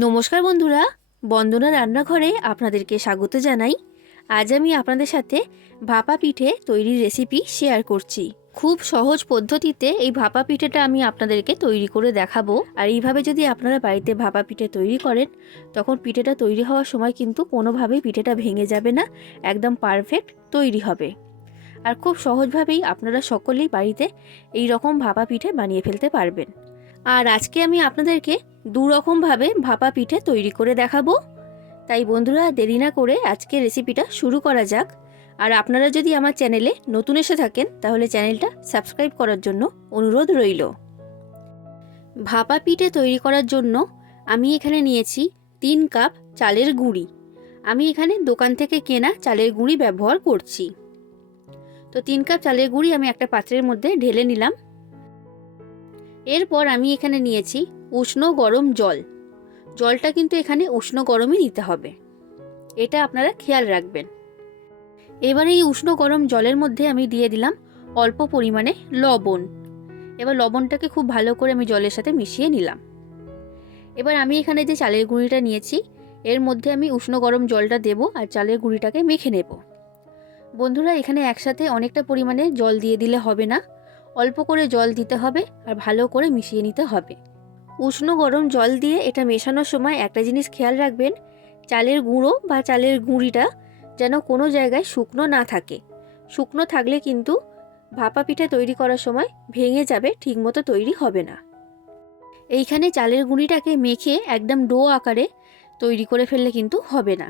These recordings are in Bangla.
নমস্কার বন্ধুরা, বন্দনা রান্নাঘরে আপনাদেরকে স্বাগত জানাই। আজ আমি আপনাদের সাথে ভাপা পিঠে তৈরির রেসিপি শেয়ার করছি। খুব সহজ পদ্ধতিতে এই ভাপা পিঠেটা আমি আপনাদেরকে তৈরি করে দেখাবো। আর এইভাবে যদি আপনারা বাড়িতে ভাপা পিঠে তৈরি করেন, তখন পিঠেটা তৈরি হওয়ার সময় কিন্তু কোনোভাবেই পিঠেটা ভেঙে যাবে না, একদম পারফেক্ট তৈরি হবে। আর খুব সহজভাবেই আপনারা সকলেই বাড়িতে এই রকম ভাপা পিঠে বানিয়ে ফেলতে পারবেন। আর আজকে আমি আপনাদেরকে দু রকমভাবে ভাপা পিঠে তৈরি করে দেখাবো। তাই বন্ধুরা, দেরি না করে আজকে রেসিপিটা শুরু করা যাক। আর আপনারা যদি আমার চ্যানেলে নতুন এসে থাকেন, তাহলে চ্যানেলটা সাবস্ক্রাইব করার জন্য অনুরোধ রইল। ভাপা পিঠে তৈরি করার জন্য আমি এখানে নিয়েছি তিন কাপ চালের গুঁড়ি। আমি এখানে দোকান থেকে কেনা চালের গুঁড়ি ব্যবহার করছি। তো তিন কাপ চালের গুঁড়ি আমি একটা পাত্রের মধ্যে ঢেলে নিলাম। এরপর আমি এখানে নিয়েছি উষ্ণ গরম জল। জলটা কিন্তু এখানে উষ্ণ গরমই নিতে হবে। এটা আপনারা খেয়াল রাখবেন। এবার এই উষ্ণ গরম জলের মধ্যে আমি দিয়ে দিলাম অল্প পরিমাণে লবণ। এবার লবণটাকে খুব ভালো করে আমি জলের সাথে মিশিয়ে নিলাম। এবার আমি এখানে যে চালের গুঁড়িটা নিয়েছি, এর মধ্যে আমি উষ্ণ গরম জলটা দেব আর চালের গুঁড়িটাকে মেখে নেব। বন্ধুরা, এখানে একসাথে অনেকটা পরিমাণে জল দিয়ে দিলে হবে না। অল্প করে জল দিতে হবে আর ভালো করে মিশিয়ে নিতে হবে। উষ্ণ গরম জল দিয়ে এটা মেশানোর সময় একটা জিনিস খেয়াল রাখবেন, চালের গুঁড়ো বা চালের গুঁড়িটা যেন কোনো জায়গায় শুকনো না থাকে। শুকনো থাকলে কিন্তু ভাপা পিঠে তৈরি করার সময় ভেঙে যাবে, ঠিকমতো তৈরি হবে না। এইখানে চালের গুঁড়িটাকে মেখে একদম ডো আকারে তৈরি করে ফেললে কিন্তু হবে না।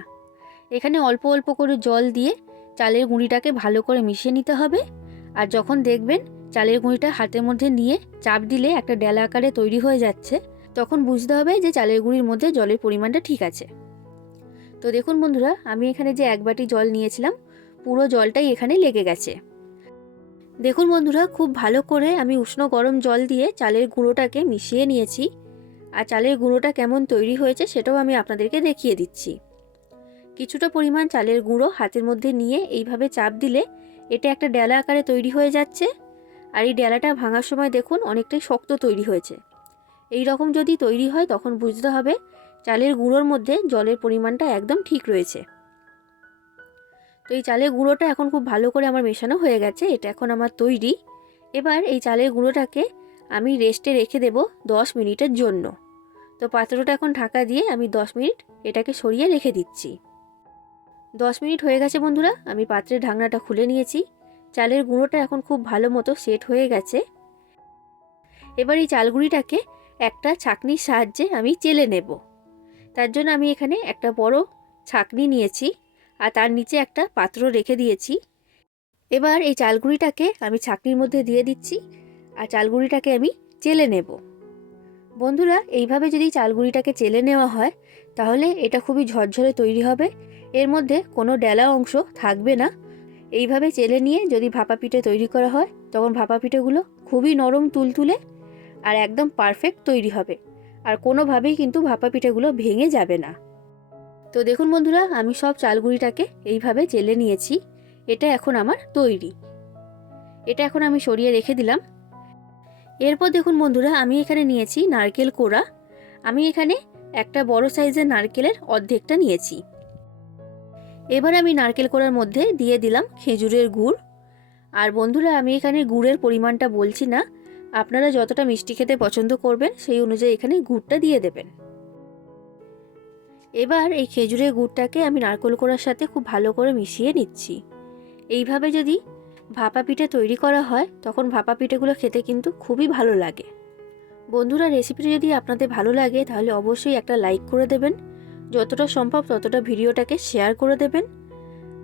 এখানে অল্প অল্প করে জল দিয়ে চালের গুঁড়িটাকে ভালো করে মিশিয়ে নিতে হবে। আর যখন দেখবেন চালের গুঁড়িটা হাতের মধ্যে নিয়ে চাপ দিলে একটা ডেলা আকারে তৈরি হয়ে যাচ্ছে, তখন বুঝতে হবে যে চালের গুঁড়ির মধ্যে জলের পরিমাণটা ঠিক আছে। তো দেখুন বন্ধুরা, আমি এখানে যে এক বাটি জল নিয়েছিলাম, পুরো জলটাই এখানে লেগে গেছে। দেখুন বন্ধুরা, খুব ভালো করে আমি উষ্ণ গরম জল দিয়ে চালের গুঁড়োটাকে মিশিয়ে নিয়েছি, আর চালের গুঁড়োটা কেমন তৈরি হয়েছে সেটাও আমি আপনাদেরকে দেখিয়ে দিচ্ছি। কিছুটা পরিমাণ চালের গুঁড়ো হাতের মধ্যে নিয়ে এইভাবে চাপ দিলে এটা একটা ডেলা আকারে তৈরি হয়ে যাচ্ছে আর এই ডেলাটা ভাঙার সময় দেখুন অনেকটাই শক্ত তৈরি হয়েছে। এই রকম যদি তৈরি হয় তখন বুঝতে হবে চালের গুঁড়োর মধ্যে জলের পরিমাণটা একদম ঠিক রয়েছে। তো এই চালের গুঁড়োটা এখন খুব ভালো করে আমার মেশানো হয়ে গেছে, এটা এখন আমার তৈরি। এবার এই চালের গুঁড়োটাকে আমি রেস্টে রেখে দেব দশ মিনিটের জন্য। তো পাত্রটা এখন ঢাকা দিয়ে আমি দশ মিনিট এটাকে সরিয়ে রেখে দিচ্ছি। দশ মিনিট হয়ে গেছে বন্ধুরা, আমি পাত্রের ঢাকনাটা খুলে নিয়েছি। চালের গুঁড়োটা এখন খুব ভালো মতো সেট হয়ে গেছে। এবার এই চালগুড়িটাকে একটা ছাকনির সাহায্যে আমি চেলে নেব। তার জন্য আমি এখানে একটা বড় ছাকনি নিয়েছি আর তার নিচে একটা পাত্র রেখে দিয়েছি। এবার এই চালগুড়িটাকে আমি ছাকনির মধ্যে দিয়ে দিচ্ছি আর চালগুড়িটাকে আমি চেলে নেব। বন্ধুরা, এইভাবে যদি চালগুড়িটাকে চেলে নেওয়া হয়, তাহলে এটা খুবই ঝরঝরে তৈরি হবে। এর মধ্যে কোনো ডেলা অংশ থাকবে না। এইভাবে চেলে নিয়ে যদি ভাপা পিঠে তৈরি করা হয়, তখন ভাপা পিঠেগুলো খুবই নরম তুলতুলে আর একদম পারফেক্ট তৈরি হবে। আর কোনোভাবেই কিন্তু ভাপা পিঠেগুলো ভেঙে যাবে না। তো দেখুন বন্ধুরা, আমি সব চালগুড়িটাকে এইভাবে চেলে নিয়েছি। এটা এখন আমার তৈরি। এটা এখন আমি সরিয়ে রেখে দিলাম। এরপর দেখুন বন্ধুরা, আমি এখানে নিয়েছি নারকেল কোড়া। আমি এখানে একটা বড় সাইজের নারকেলের অর্ধেকটা নিয়েছি। এবার আমি নারকেল কোড়ার মধ্যে দিয়ে দিলাম খেজুরের গুড়। আর বন্ধুরা, আমি এখানে গুড়ের পরিমাণটা বলছি না। আপনারা যতটা মিষ্টি খেতে পছন্দ করবেন, সেই অনুযায়ী এখানে গুড়টা দিয়ে দেবেন। এবার এই খেজুরের গুড়টাকে আমি নারকেল কোড়ার সাথে খুব ভালো করে মিশিয়ে নিচ্ছি। এইভাবে যদি ভাপা পিঠে তৈরি করা হয়, তখন ভাপা পিঠেগুলো খেতে কিন্তু খুবই ভালো লাগে। বন্ধুরা, রেসিপিটা যদি আপনাদের ভালো লাগে, তাহলে অবশ্যই একটা লাইক করে দেবেন। যতটা সম্ভব ততটা ভিডিওটাকে শেয়ার করে দেবেন।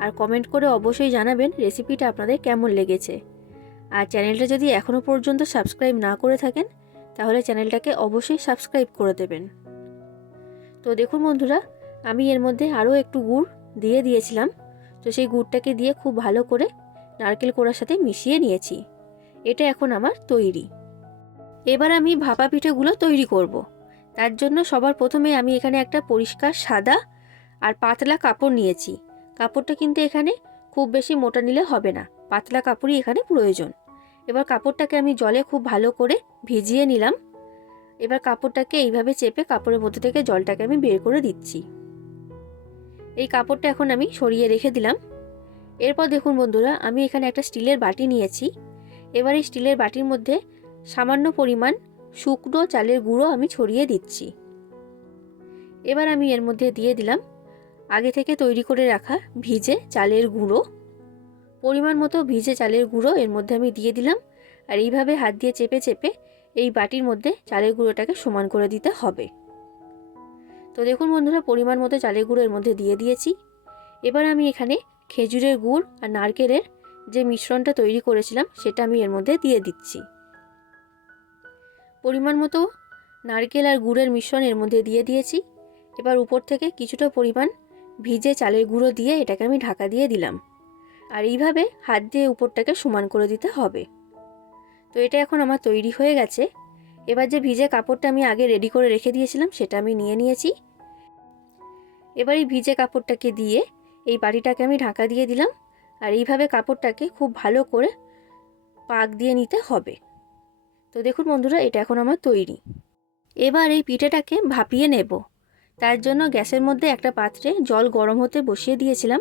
আর কমেন্ট করে অবশ্যই জানাবেন রেসিপিটা আপনাদের কেমন লেগেছে। আর চ্যানেলটা যদি এখনও পর্যন্ত সাবস্ক্রাইব না করে থাকেন, তাহলে চ্যানেলটাকে অবশ্যই সাবস্ক্রাইব করে দেবেন। তো দেখুন বন্ধুরা, আমি এর মধ্যে আরও একটু গুড় দিয়ে দিয়েছিলাম। তো সেই গুড়টাকে দিয়ে খুব ভালো করে নারকেল কোড়ার সাথে মিশিয়ে নিয়েছি। এটা এখন আমার তৈরি। এবার আমি ভাপা পিঠেগুলো তৈরি করব। তার জন্য সবার প্রথমে আমি এখানে একটা পরিষ্কার সাদা আর পাতলা কাপড় নিয়েছি। কাপড়টা কিন্তু এখানে খুব বেশি মোটা নিলে হবে না। পাতলা কাপড়ই এখানে প্রয়োজন। এবার কাপড়টাকে আমি জলে খুব ভালো করে ভিজিয়ে নিলাম। এবার কাপড়টাকে এইভাবে চেপে কাপড়ের মধ্যে থেকে জলটাকে আমি বের করে দিচ্ছি। এই কাপড়টা এখন আমি সরিয়ে রেখে দিলাম। এরপর দেখুন বন্ধুরা, আমি এখানে একটা স্টিলের বাটি নিয়েছি। এবার এই স্টিলের বাটির মধ্যে সামান্য পরিমাণ শুকনো চালের গুঁড়ো আমি ছড়িয়ে দিচ্ছি। এবার আমি এর মধ্যে দিয়ে দিলাম আগে থেকে তৈরি করে রাখা ভিজে চালের গুঁড়ো। পরিমাণ মতো ভিজে চালের গুঁড়ো এর মধ্যে আমি দিয়ে দিলাম আর এইভাবে হাত দিয়ে চেপে চেপে এই বাটির মধ্যে চালের গুঁড়োটাকে সমান করে দিতে হবে। তো দেখুন বন্ধুরা, পরিমাণ মতো চালের গুঁড়ো এর মধ্যে দিয়ে দিয়েছি। এবার আমি এখানে খেজুরের গুড় আর নারকেলের যে মিশ্রণটা তৈরি করেছিলাম সেটা আমি এর মধ্যে দিয়ে দিচ্ছি। পরিমাণ মতো নারকেল আর গুড়ের মিশ্রণ এর মধ্যে দিয়ে দিয়েছি। এবার উপর থেকে কিছুটা পরিমাণ ভিজে চালের গুঁড়ো দিয়ে এটাকে আমি ঢাকা দিয়ে দিলাম। আর এইভাবে হাত দিয়ে উপরটাকে সমান করে দিতে হবে। তো এটা এখন আমার তৈরি হয়ে গেছে। এবার যে ভিজে কাপড়টা আমি আগে রেডি করে রেখে দিয়েছিলাম, সেটা আমি নিয়ে নিয়েছি। এবার এই ভিজে কাপড়টাকে দিয়ে এই বাটিটাকে আমি ঢাকা দিয়ে দিলাম। আর এইভাবে কাপড়টাকে খুব ভালো করে পাক দিয়ে নিতে হবে। তো দেখুন বন্ধুরা, এটা এখন আমার তৈরি। এবার এই পিঠেটাকে ভাপিয়ে নেব। তার জন্য গ্যাসের মধ্যে একটা পাত্রে জল গরম হতে বসিয়ে দিয়েছিলাম।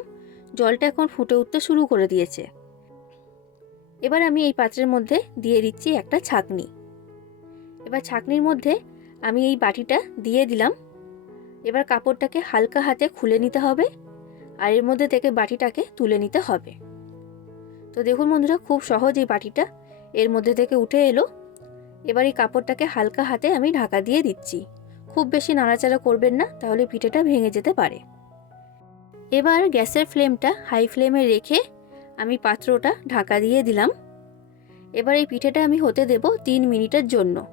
জলটা এখন ফুটে উঠতে শুরু করে দিয়েছে। এবার আমি এই পাত্রের মধ্যে দিয়ে দিচ্ছি একটা ছাকনি। এবার ছাকনির মধ্যে আমি এই বাটিটা দিয়ে দিলাম। এবার কাপড়টাকে হালকা হাতে খুলে নিতে হবে আর এর মধ্যে থেকে বাটিটাকে তুলে নিতে হবে। তো দেখুন বন্ধুরা, খুব সহজ এই বাটিটা। এর মধ্যে থেকে উঠে এলো এবার এই কাপড়টাকে হালকা হাতে আমি ঢাকা দিয়ে দিচ্ছি। খুব বেশি নাড়াচাড়া করবেন না, তাহলে পিঠেটা ভেঙে যেতে পারে। এবার গ্যাসের ফ্লেমটা হাই ফ্লেমে রেখে আমি পাত্রটা ঢাকা দিয়ে দিলাম। এবার এই পিঠেটা আমি হতে দেব তিন মিনিটের জন্য।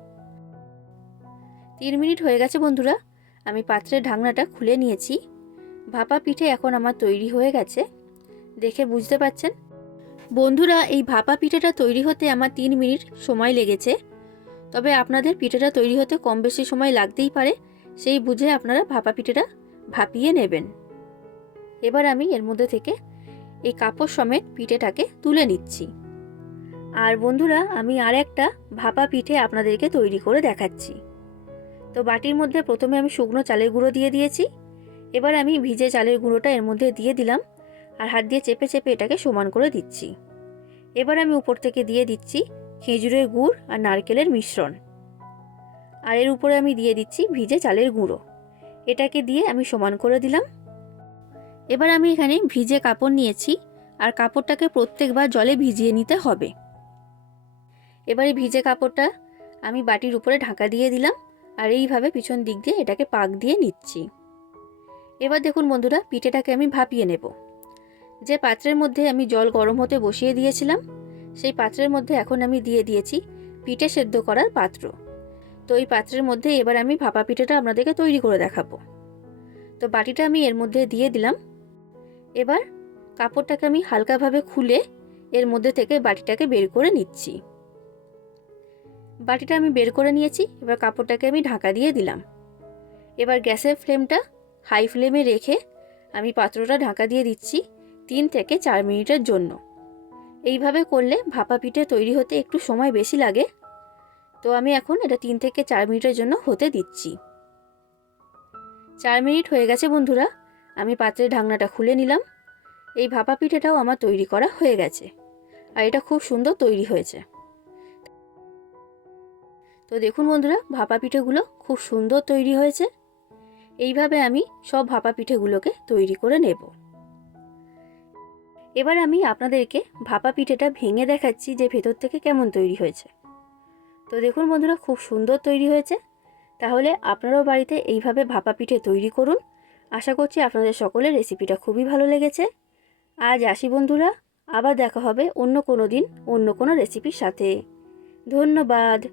তিন মিনিট হয়ে গেছে বন্ধুরা, আমি পাত্রের ঢাকনাটা খুলে নিয়েছি। ভাপা পিঠে এখন আমার তৈরি হয়ে গেছে। দেখে বুঝতে পাচ্ছেন? বন্ধুরা, এই ভাপা পিঠেটা তৈরি হতে আমার তিন মিনিট সময় লেগেছে। তবে আপনাদের পিঠেটা তৈরি হতে কম বেশি সময় লাগতেই পারে, সেই বুঝে আপনারা ভাপা পিঠেটা ভাপিয়ে নেবেন। এবার আমি এর মধ্যে থেকে এই কাপড় সমেত পিঠেটাকে তুলে নিচ্ছি। আর বন্ধুরা, আমি আর একটা ভাপা পিঠে আপনাদেরকে তৈরি করে দেখাচ্ছি। তো বাটির মধ্যে প্রথমে আমি শুকনো চালের গুঁড়ো দিয়ে দিয়েছি। এবার আমি ভিজে চালের গুঁড়োটা এর মধ্যে দিয়ে দিলাম আর হাত দিয়ে চেপে চেপে এটাকে সমান করে দিচ্ছি। এবার আমি উপর থেকে দিয়ে দিচ্ছি খেজুরের গুড় আর নারকেলের মিশ্রণ। আর এর উপরে আমি দিয়ে দিচ্ছি ভিজে চালের গুঁড়ো। এটাকে দিয়ে আমি সমান করে দিলাম। এবার আমি এখানে ভিজে কাপড় নিয়েছি আর কাপড়টাকে প্রত্যেকবার জলে ভিজিয়ে নিতে হবে। এবারে ভিজে কাপড়টা আমি বাটির উপরে ঢাকা দিয়ে দিলাম আর এইভাবে পিছন দিক দিয়ে এটাকে পাক দিয়ে নিচ্ছি। এবার দেখুন বন্ধুরা, পিঠেটাকে আমি ভাপিয়ে নেব। যে পাত্রের মধ্যে আমি জল গরম হতে বসিয়ে দিয়েছিলাম সেই পাত্রের মধ্যে এখন আমি দিয়ে দিয়েছি পিঠে সেদ্ধ করার পাত্র। তো এই পাত্রের মধ্যে এবার আমি ভাপা পিঠেটা আপনাদেরকে তৈরি করে দেখাবো। তো বাটিটা আমি এর মধ্যে দিয়ে দিলাম। এবার কাপড়টাকে আমি হালকাভাবে খুলে এর মধ্যে থেকে বাটিটাকে বের করে নিচ্ছি। বাটিটা আমি বের করে নিয়েছি, এবার কাপড়টাকে আমি ঢাকা দিয়ে দিলাম। এবার গ্যাসের ফ্লেমটা হাই ফ্লেমে রেখে আমি পাত্রটা ঢাকা দিয়ে দিচ্ছি তিন থেকে চার মিনিটের জন্য। এইভাবে করলে ভাপা পিঠে তৈরি হতে একটু সময় বেশি লাগে। তো আমি এখন এটা তিন থেকে চার মিনিটের জন্য হতে দিচ্ছি। চার মিনিট হয়ে গেছে বন্ধুরা, আমি পাত্রের ঢাকনাটা খুলে নিলাম। এই ভাপা পিঠেটাও আমার তৈরি করা হয়ে গেছে আর এটা খুব সুন্দর তৈরি হয়েছে। তো দেখুন বন্ধুরা, ভাপা পিঠেগুলো খুব সুন্দর তৈরি হয়েছে। এইভাবে আমি সব ভাপা পিঠেগুলোকে তৈরি করে নেব। এবার আমি আপনাদেরকে ভাপা পিঠেটা ভেঙে দেখাচ্ছি যে ভেতর থেকে কেমন তৈরি হয়েছে। তো দেখুন বন্ধুরা, খুব সুন্দর তৈরি হয়েছে। তাহলে আপনারাও বাড়িতে এইভাবে ভাপা পিঠে তৈরি করুন। আশা করছি আপনাদের সকলের রেসিপিটা খুবই ভালো লেগেছে। আজ আসি বন্ধুরা, আবার দেখা হবে অন্য কোনো দিন, অন্য কোনো রেসিপির সাথে। ধন্যবাদ।